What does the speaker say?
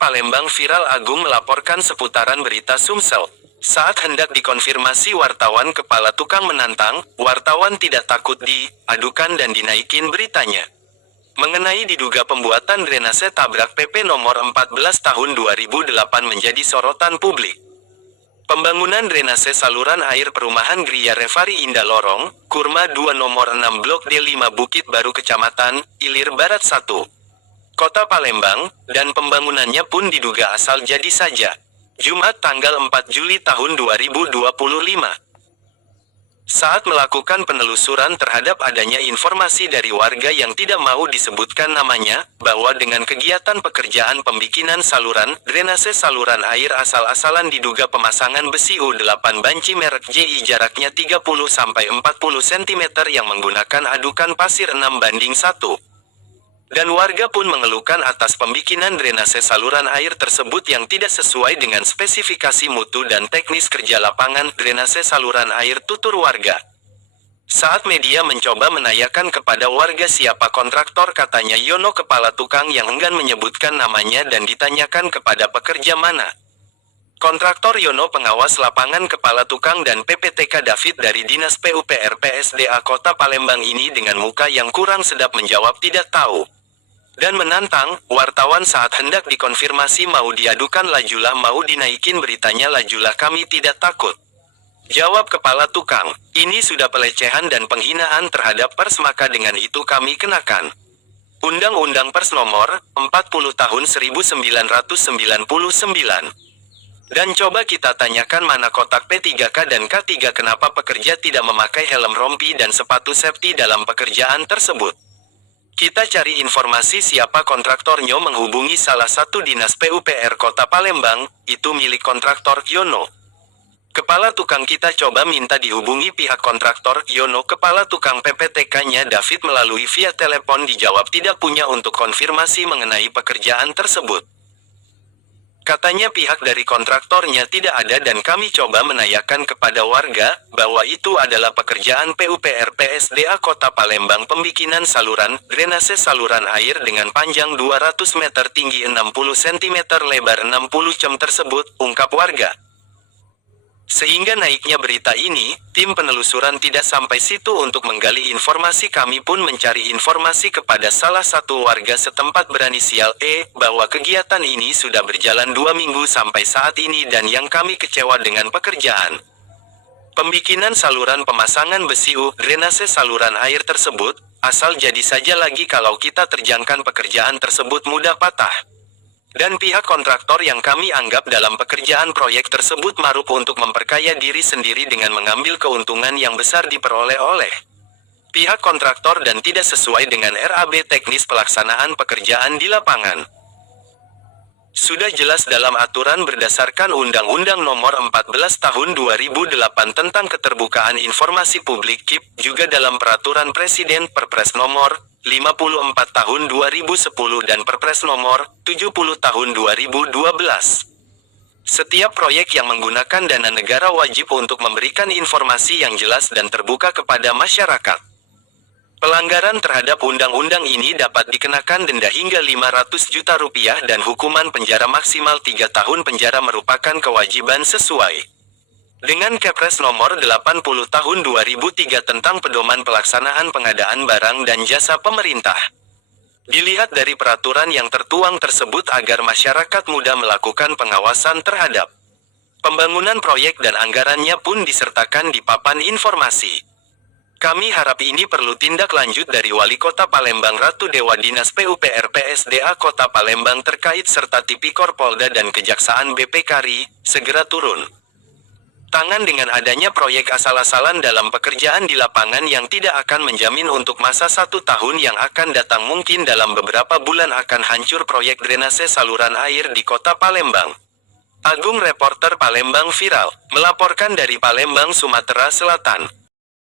Palembang viral. Agung melaporkan seputaran berita Sumsel. Saat hendak dikonfirmasi wartawan, kepala tukang menantang, wartawan tidak takut diadukan dan dinaikin beritanya. Mengenai diduga pembuatan drainase tabrak PP nomor 14 tahun 2008 menjadi sorotan publik. Pembangunan drainase saluran air perumahan Gria Revari Indah Lorong, Kurma 2 nomor 6 Blok D5 Bukit Baru Kecamatan Ilir Barat 1, Kota Palembang, dan pembangunannya pun diduga asal jadi saja. Jumat tanggal 4 Juli tahun 2025. Saat melakukan penelusuran terhadap adanya informasi dari warga yang tidak mau disebutkan namanya, bahwa dengan kegiatan pekerjaan pembikinan saluran drainase saluran air asal-asalan diduga pemasangan besi U8 banci merek JI jaraknya 30-40 cm yang menggunakan adukan pasir 6:1. Dan warga pun mengeluhkan atas pembikinan drainase saluran air tersebut yang tidak sesuai dengan spesifikasi mutu dan teknis kerja lapangan drainase saluran air, tutur warga. Saat media mencoba menanyakan kepada warga siapa kontraktor, katanya Yono, kepala tukang yang enggan menyebutkan namanya, dan ditanyakan kepada pekerja mana. Kontraktor Yono, pengawas lapangan, kepala tukang, dan PPTK David dari Dinas PUPR PSDA Kota Palembang ini dengan muka yang kurang sedap menjawab tidak tahu. Dan menantang wartawan saat hendak dikonfirmasi mau diadukan lajulah, mau dinaikin beritanya lajulah, kami tidak takut. Jawab kepala tukang, ini sudah pelecehan dan penghinaan terhadap pers, maka dengan itu kami kenakan Undang-Undang Pers Nomor 40 Tahun 1999. Dan coba kita tanyakan mana kotak P3K dan K3, kenapa pekerja tidak memakai helm rompi dan sepatu safety dalam pekerjaan tersebut. Kita cari informasi siapa kontraktornya, menghubungi salah satu dinas PUPR Kota Palembang, itu milik kontraktor Yono. Kepala tukang kita coba minta dihubungi pihak kontraktor Yono, kepala tukang PPTK-nya David melalui via telepon dijawab tidak punya untuk konfirmasi mengenai pekerjaan tersebut. Katanya pihak dari kontraktornya tidak ada, dan kami coba menanyakan kepada warga, bahwa itu adalah pekerjaan PUPR PSDA Kota Palembang, pembikinan saluran drainase saluran air dengan panjang 200 meter, tinggi 60 cm, lebar 60 cm tersebut, ungkap warga. Sehingga naiknya berita ini, tim penelusuran tidak sampai situ untuk menggali informasi. Kami pun mencari informasi kepada salah satu warga setempat berinisial E, bahwa kegiatan ini sudah berjalan 2 minggu sampai saat ini, dan yang kami kecewa dengan pekerjaan pembikinan saluran pemasangan besi drainase saluran air tersebut, asal jadi saja lagi kalau kita terjangkan pekerjaan tersebut mudah patah. Dan pihak kontraktor yang kami anggap dalam pekerjaan proyek tersebut maruf untuk memperkaya diri sendiri dengan mengambil keuntungan yang besar diperoleh oleh pihak kontraktor dan tidak sesuai dengan RAB teknis pelaksanaan pekerjaan di lapangan. Sudah jelas dalam aturan berdasarkan Undang-Undang Nomor 14 Tahun 2008 tentang Keterbukaan Informasi Publik KIP, juga dalam Peraturan Presiden Perpres Nomor 54 Tahun 2010 dan Perpres Nomor 70 Tahun 2012. Setiap proyek yang menggunakan dana negara wajib untuk memberikan informasi yang jelas dan terbuka kepada masyarakat. Pelanggaran terhadap undang-undang ini dapat dikenakan denda hingga 500 juta rupiah dan hukuman penjara maksimal 3 tahun penjara merupakan kewajiban sesuai dengan Kepres Nomor 80 Tahun 2003 tentang Pedoman Pelaksanaan Pengadaan Barang dan Jasa Pemerintah. Dilihat dari peraturan yang tertuang tersebut agar masyarakat mudah melakukan pengawasan terhadap pembangunan proyek dan anggarannya pun disertakan di papan informasi. Kami harap ini perlu tindak lanjut dari Wali Kota Palembang Ratu Dewa, Dinas PUPR PSDA Kota Palembang terkait serta Tipikor Polda dan Kejaksaan BPKRI, segera turun tangan dengan adanya proyek asal-asalan dalam pekerjaan di lapangan yang tidak akan menjamin untuk masa 1 tahun yang akan datang. Mungkin dalam beberapa bulan akan hancur proyek drainase saluran air di Kota Palembang. Agung, reporter Palembang Viral, melaporkan dari Palembang, Sumatera Selatan.